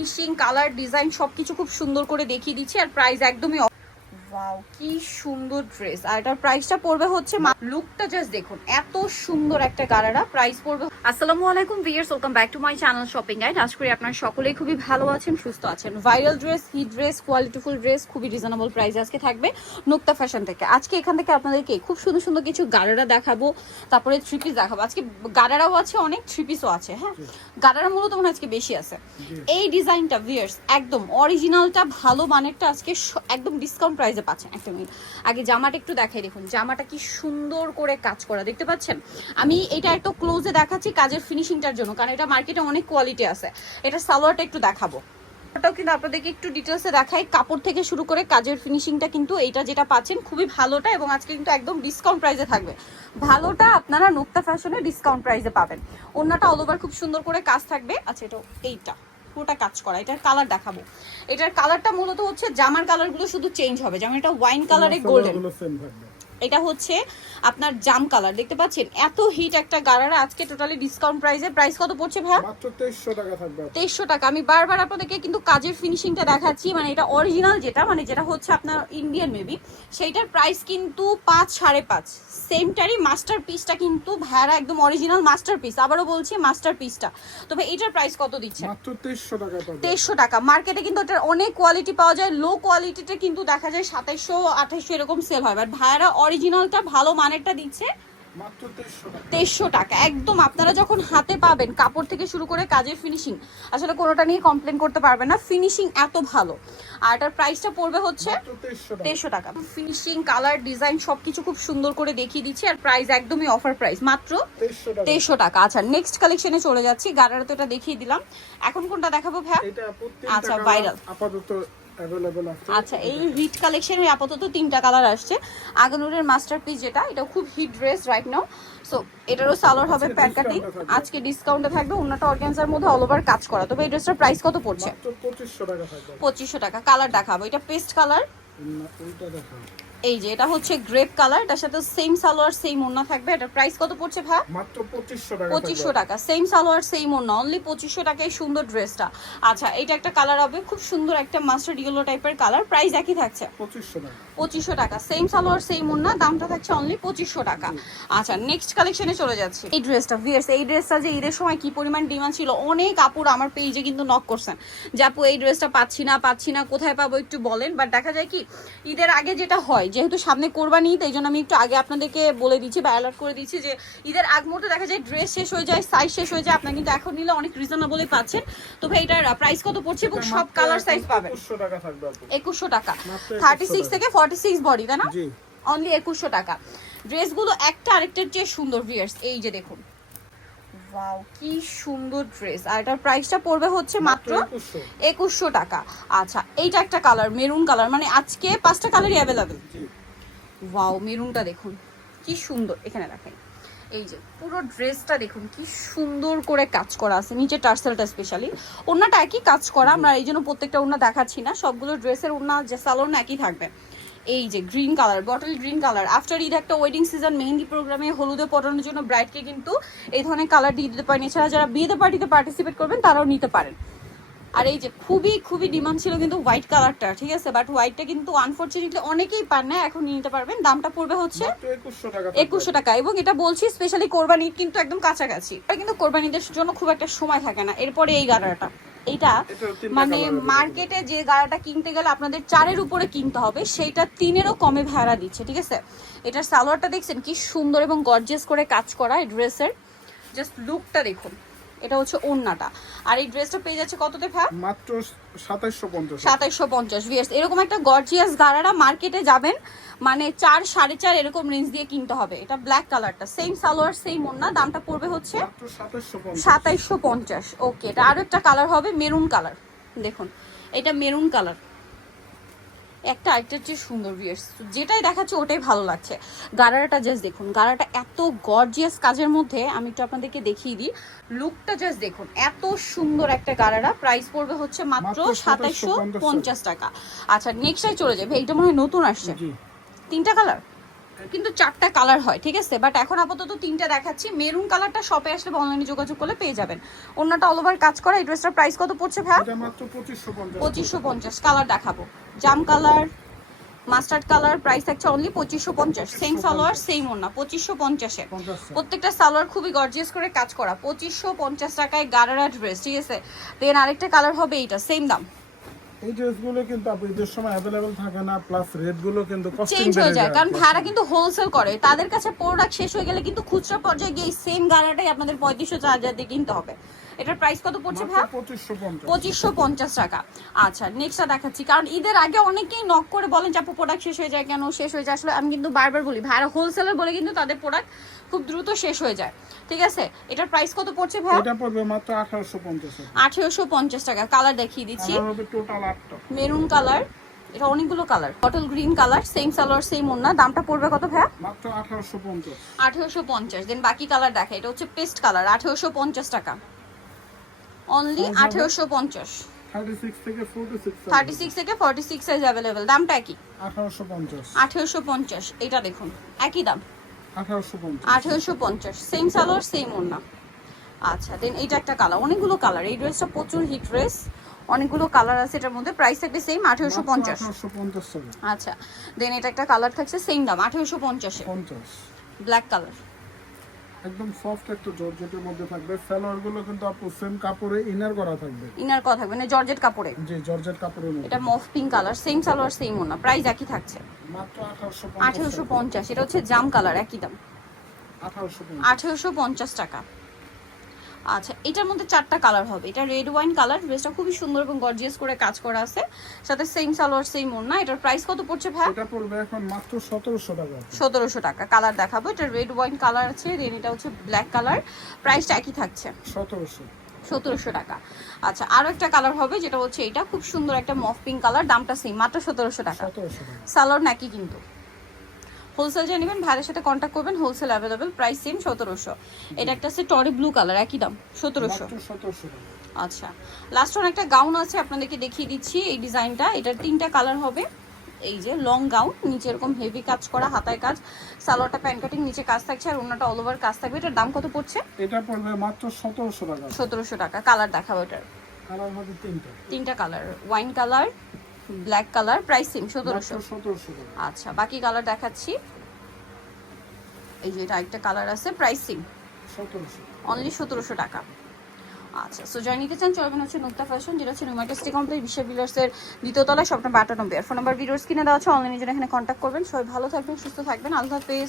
Finishing, colour, design সবকিছু খুব সুন্দর করে দেখিয়ে দিচ্ছি আর প্রাইস একদমই ওয়াও কি সুন্দর ড্রেস। আর এটার প্রাইসটা পড়বে হচ্ছে, লুকটা জাস্ট দেখুন, এত সুন্দর একটা গারারা। প্রাইস পড়বে। আসসালামু আলাইকুম viewers, welcome back to my channel shopping guide. আশা করি আপনারা সকলেই খুবই ভালো আছেন, সুস্থ আছেন। Viral dress, hit dress, qualityful dress খুবই রিজনেবল প্রাইসে আজকে থাকবে নুক্তা ফ্যাশন থেকে। আজকে এখান থেকে আপনাদেরকে খুব সুন্দর সুন্দর কিছু গারারা দেখাবো, তারপরে থ্রি পিস দেখাবো। আজকে গারারাও আছে অনেক, থ্রি পিসও আছে। হ্যাঁ, গারারা মূলত মনে আজকে বেশি আছে। এই ডিজাইনটা ভিউয়ার্স একদম অরিজিনালটা, ভালো মানেরটা আজকে একদম ডিসকাউন্ট প্রাইসে পাচ্ছেন। একটা মিনিট আগে জামাটা একটু দেখাই, দেখুন জামাটা কি সুন্দর করে কাজ করা, দেখতে পাচ্ছেন। আমি এটা একটু ক্লোজে দেখাচ্ছি কাজের ফিনিশিংটার জন্য, কারণ এটা মার্কেটে অনেক কোয়ালিটি আছে। এটা সালোয়ারটা একটু দেখাবো, ওটাও কিন্তু আপনাদেরকে একটু ডিটেলসে দেখাই। কাপড় থেকে শুরু করে কাজের ফিনিশিংটা কিন্তু এইটা যেটা পাচ্ছেন খুবই ভালোটা, এবং আজকে কিন্তু একদম ডিসকাউন্ট প্রাইসে থাকবে। ভালোটা আপনারা নুক্তা ফ্যাশনে ডিসকাউন্ট প্রাইসে পাবেন। ওন্নাটা অল ওভার খুব সুন্দর করে কাজ থাকবে। আচ্ছা, এটা এইটা পুরোটা কাজ করা। এটার কালার দেখাবো। এটার কালারটা মূলত হচ্ছে, জামার কালারগুলো শুধু চেঞ্জ হবে। যেমন এটা ওয়াইন কালারে গোল্ডেন, এটা হচ্ছে আপনার জাম কালার, দেখতে পাচ্ছেন। এত হিট একটা গারারা আজকে টোটালি ডিসকাউন্ট প্রাইসে। প্রাইস কত পড়ছে ভাই? মাত্র 2300 টাকা থাকবে। 2300 টাকা। আমি বারবার আপনাদেরকে কিন্তু কাজের ফিনিশিংটা দেখাচ্ছি, মানে এটা অরিজিনাল যেটা, মানে যেটা হচ্ছে আপনার ইন্ডিয়ান মেবি, সেইটার প্রাইস কিন্তু 5 5.5। সেমটারই মাস্টার পিসটা কিন্তু ভাইরা একদম অরিজিনাল মাস্টার পিস। আবারও বলছি মাস্টার পিসটা। তবে এটার প্রাইস কত দিচ্ছে? মাত্র 2300 টাকা পাবে। 2300 টাকা। মার্কেটে কিন্তু এটার অনেক কোয়ালিটি পাওয়া যায়, লো কোয়ালিটিতে কিন্তু দেখা যায় 2700 2800 এরকম সেল হয়, বাট ভাইরা অরিজিনালটা ভালো মানেরটা দিচ্ছে মাত্র 2300 টাকা। একদম আপনারা যখন হাতে পাবেন, কাপড় থেকে শুরু করে কাজের ফিনিশিং, আসলে কোনোটা নিয়ে কমপ্লেন করতে পারবেন না, ফিনিশিং এত ভালো। আর এটার প্রাইসটা পড়বে হচ্ছে 2300 টাকা। ফিনিশিং, কালার, ডিজাইন সবকিছু খুব সুন্দর করে দেখিয়ে দিচ্ছি আর প্রাইস একদমই অফার প্রাইস, মাত্র 2300 টাকা। আচ্ছা, নেক্সট কালেকশনে চলে যাচ্ছি। গারারা তো এটা দেখিয়ে দিলাম, এখন কোনটা দেখাবো ভাই? আচ্ছা, ভাইরাল আপাতত अवेलेबल আছে। আচ্ছা, এই হিট কালেকশনে আপাতত 3টা কালার আসছে। আগানুরের মাস্টারপিস যেটা, এটা খুব hit dress right now. So এটারও সালোয়ার হবে প্যান্ট কাটিং, আজকে ডিসকাউন্টে থাকবে। অন্যটা অর্গানজার মধ্যে অল ওভার কাজ করা। তবে এই ড্রেসটার প্রাইস কত পড়ছে? মাত্র 2500 টাকা থাকবে। 2500 টাকা। কালার দেখাবো, এটা পেস্ট কালার, ওইটা দেখাও। এই যে এটা হচ্ছে গ্রেপ কালার, এটার সাথে সেম সালোয়ার সেম ওড়না থাকবে। এটার প্রাইস কত পড়ছে ভাই? মাত্র 2500 টাকা। 2500 টাকা। সেম সালোয়ার সেম ওড়না, অনলি 2500 টাকায় সুন্দর ড্রেসটা। আচ্ছা, এটা একটা কালার হবে, খুব সুন্দর একটা মাস্টার্ড ইয়েলো টাইপের কালার। প্রাইস একই থাকছে 2500 টাকা। 2500 টাকা। সেম সালোয়ার সেম ওড়না, দামটা থাকছে অনলি 2500 টাকা। আচ্ছা, নেক্সট কালেকশনে চলে যাচ্ছি। এই ড্রেসটা ভিউয়ার্স, এই ড্রেসটা যে ঈদের সময় কি পরিমাণ ডিমান্ড ছিল, অনেক আপুরা আমার পেজে কিন্তু নক করছেন যে আপু এই ড্রেসটা পাচ্ছি না, কোথায় পাবো একটু বলেন। বাট দেখা যায় কি, ঈদের আগে যেটা হয়, যেহেতু সামনে কোরবানি ঈদ, এই জন্য আমি একটু আগে আপনাদেরকে বলে দিচ্ছি বা অ্যালার্ট করে দিচ্ছি যে ঈদের আগ মুহূর্তে দেখা যায় ড্রেস শেষ হয়ে যায়, সাইজ শেষ হয়ে যায়। আপনারা কিন্তু এখন নিলে অনেক রিজনেবলই পাচ্ছেন। তো ভাই এটার প্রাইস কত পড়ছে এবং সব কালার সাইজ পাবেন? 2100 টাকা থাকবে আপু। 2100 টাকা। 36 থেকে 46 বডি, তাই না? জি, অনলি 2100 টাকা। ড্রেসগুলো একটা আরেকটার চেয়ে সুন্দর ভিউয়ার্স, এই যে দেখুন, ওয়াও কি সুন্দর ড্রেস। আর এটার প্রাইসটা পড়বে হচ্ছে মাত্র 2100 টাকা। আচ্ছা, এইটা একটা কালার, মেরুন কালার, মানে আজকে 5টা কালারই অ্যাভেলেবেল। ওয়াও, মেরুনটা দেখুন কি সুন্দর, এখানে দেখাই। এই যে পুরো ড্রেসটা দেখুন কি সুন্দর করে কাজ করা আছে, নিচে টার্সেলটা স্পেশালি। ওড়নাটা একই কাজ করা, আমরা এই জন্য প্রত্যেকটা ওড়না দেখাচ্ছি না, সবগুলো ড্রেসের ওড়না যে সালোয়ার একই থাকবে। এই যে green colour, bottle green colour. After Eid একটা ওয়েডিং সিজন, মেহেন্দি প্রোগ্রামে হলুদে পরানোর জন্য ব্রাইডকে কিন্তু এই ধরনের কালার দিয়ে দিতে পারেন। এছাড়া যারা বিয়েতে পার্টিতে পার্টিসিপেট করবেন তারাও নিতে পারেন। আর এই যে খুবই খুবই ডিমান্ড ছিল কিন্তু হোয়াইট কালারটা, ঠিক আছে, বাট হোয়াইটটা কিন্তু আনফরচুনেটলি অনেকেই পান না, এখন নিতে পারবেন। দামটা পড়বে হচ্ছে 2100 টাকা। এবং এটা বলছি স্পেশালি কোরবানি ঈদ কিন্তু একদম কাছাকাছি, এটা কিন্তু কোরবানি ঈদের জন্য খুব একটা সময় থাকে না। এরপরে এই গাড়াটা, এইটা মানে মার্কেটে যে গাড়াটা কিনতে গেলে আপনাদের 4-এর উপরে কিনতে হবে, সেইটা 3-এরও কমে ভাড়া দিচ্ছে, ঠিক আছে। এটার সালোয়ারটা দেখছেন কি সুন্দর এবং গর্জিয়াস করে কাজ করা। এই ড্রেসের জাস্ট লুকটা দেখুন, এটা হচ্ছে ওড়নাটা। আর এই ড্রেসটা পেয়ে যাচ্ছে কততে ভাই? মাত্র 2750। 2750 ভিউয়ার্স। এরকম একটা গর্জিয়াস গারারা মার্কেটে যাবেন মানে 4 4.5 এরকম রেঞ্জ দিয়ে কিনতে হবে। এটা ব্ল্যাক কালারটা, সেম সালোয়ার সেম ওড়না, দামটা পড়বে হচ্ছে মাত্র 2750। ওকে, এটা আরো একটা কালার হবে মেরুন কালার, দেখুন এটা মেরুন কালার, একটা আরেকটার চেয়ে সুন্দর ভিউয়ার্স, যেটাই দেখাচ্ছে ওটাই ভালো লাগছে। গারারাটা জাস্ট দেখুন, গারাটা এত গর্জিয়াস কাজের মধ্যে, আমি একটু আপনাদেরকে দেখিয়ে দিই, লুকটা জাস্ট দেখুন, এত সুন্দর একটা গারারা। প্রাইস পড়বে হচ্ছে মাত্র 2750 টাকা। আচ্ছা, নেক্সটটাই চলে যাবে। এইটা মনে হয় নতুন আসছে, 3টা কালার। কিন্তু 4টা কালার হয়, ঠিক আছে, বাট এখন আপাতত 3টা দেখাচ্ছি। মেরুন কালারটা শপে আসলে বা অনলাইনে যোগাযোগ করলে পেয়ে যাবেন। ওন্নাটা অল ওভার কাজ করা। এই ড্রেসটার প্রাইস কত পড়ছে ভাই? এটা মাত্র 2550। 2550। কালার দেখাবো, জাম কালার, মাস্টার্ড কালার, প্রাইস থাকছে অনলি 2550। সেম সালোয়ার সেম ওন্না, 2550 এ। প্রত্যেকটা সালোয়ার খুবই গর্জিয়াস করে কাজ করা। 2550 টাকায় গারারা ড্রেস, ঠিক আছে। দেন আরেকটা কালার হবে এইটা, সেম দাম। এই ড্রেসগুলো কিন্তু আপনাদের সময় अवेलेबल থাকে না, প্লাস রেটগুলো কিন্তু চেঞ্জ হয়ে যায়, কারণ ভাড়া কিন্তু হোলসেল করে। তাদের কাছে প্রোডাক্ট শেষ হয়ে গেলে কিন্তু খুচরা পর্যায়ে গিয়ে সেম গারাটাই আপনাদের 3500-4000 দিয়ে কিনতে হবে। এটার প্রাইস কত পড়ছে ভাই? 2550 টাকা। আচ্ছা, নেক্সটটা দেখাচ্ছি, কারণ ঈদের আগে অনেকেই নক করে বলেন যে আপু প্রোডাক্ট শেষ হয়ে যায় কেন, শেষ হয়ে যায়। আসলে আমি কিন্তু বারবার বলি ভাইরা হোলসেলার বলে কিন্তু তাদের প্রোডাক্ট খুব দ্রুত শেষ হয়ে যায়, ঠিক আছে। এটার প্রাইস কত পড়ছে ভাই? এটা পড়বে মাত্র 1850 টাকা। 1850 টাকা। কালার দেখিয়ে দিচ্ছি, আমার হবে টোটাল 8টা। মেরুন কালার, এটা অনেকগুলো colour, bottle green colour, same salwar same ওন্না। দামটা পড়বে কত ভাই? মাত্র 1850। 1850। দেন বাকি কালার দেখা, এটা হচ্ছে পেস্ট কালার, 1850 টাকা অনলি। 1850। 36 থেকে 46 36 থেকে 46 সাইজ अवेलेबल। দামটা কি? 1850। 1850। এটা দেখুন একই দাম, 1850। 1850। সেম সালোয়ার সেম ওন্না। আচ্ছা, দেন এইটা একটা কালার, অনেকগুলো কালার। এই ড্রেসটা প্রচুর হিট ড্রেস, অনেকগুলো কালার আছে এটার মধ্যে। প্রাইস থাকবে সেম 1850। 1850 টাকা। আচ্ছা, দেন এটা একটা কালার থাকছে সেম দাম 1850 এ, 50। Black colour. একদম সফট একটা জর্জেটের মধ্যে থাকবে। সালোয়ার গুলো কিন্তু আপু সেম কাপড়ে ইনার করা থাকবে। ইনার কথা থাকবে না, জর্জেট কাপড়ে। জি, জর্জেট কাপড়ের মধ্যে। এটা mauve pink colour, same salwar same ওন্না। প্রাইস একই থাকছে মাত্র 1850। 1850। এটা হচ্ছে জাম কালার, একই দাম 1850। 1850 টাকা। আচ্ছা, এটার মধ্যে 4টা কালার হবে। এটা রেড ওয়াইন কালার, ড্রেসটা খুবই সুন্দর এবং গর্জিয়াস করে কাজ করা আছে, সাথে সেম সালোয়ার সেম ওন্না। এটার প্রাইস কত পড়ছে ভাই? এটা পড়বে এখন মাত্র 1700 টাকা। 1700 টাকা। কালার দেখাবো, এটা রেড ওয়াইন কালার আছে, দেন এটা হচ্ছে ব্ল্যাক কালার। প্রাইসটা একই থাকছে 1700। 1700 টাকা। আচ্ছা, আরো একটা কালার হবে যেটা হচ্ছে এটা খুব সুন্দর একটা মফ পিঙ্ক কালার, দামটা সেম মাত্র 1700 টাকা। 1700 টাকা। সালোয়ার নাকি কিন্তু হোলসেল যে নেবেন ভাইয়ের সাথে কন্ট্যাক্ট করবেন, হোলসেল অ্যাভেলেবেল। Price same 1700। এটা একটা আছে টরি ব্লু কালার, একই দাম 1700। মাত্র 1700 টাকা। আচ্ছা, লাস্ট ওয়ান একটা গাউন আছে, আপনাদেরকে দেখিয়ে দিচ্ছি এই ডিজাইনটা। এটার 3টা কালার হবে। এই যে লং গাউন, নিচে এরকম হেভি কাজ করা, হাতায় কাজ, সালোয়ারটা প্যান্ট কাটিং, নিচে কাজ থাকছে, আর ওন্নাটা অল ওভার কাজ থাকবে। এটার দাম কত পড়ছে? এটা পড়বে মাত্র 1700 টাকা। 1700 টাকা। কালার দেখাবো, এটার কালার হবে 3টা। 3টা colour, wine colour, black colour. Price same 1700। 1700 টাকা। আচ্ছা, বাকি কালার দেখাচ্ছি। এই যে এটা একটা কালার আছে, প্রাইস সেম 1700। অনলি 1700 টাকা। আচ্ছা, সো যারা নিতে চান চলবেন হচ্ছে নুক্তা ফ্যাশন, যেটা হচ্ছে নিউ মার্কেট সিটি কমপ্লেক্স, বিশ্ব বিল্ডার্সের দ্বিতীয় তলায়, shop number 98। Phone number videos কিনে দেওয়া আছে, অনলাইনে জন্য এখানে কন্ট্যাক্ট করবেন। সবাই ভালো থাকবেন, সুস্থ থাকবেন, আল্লাহ হাফেজ।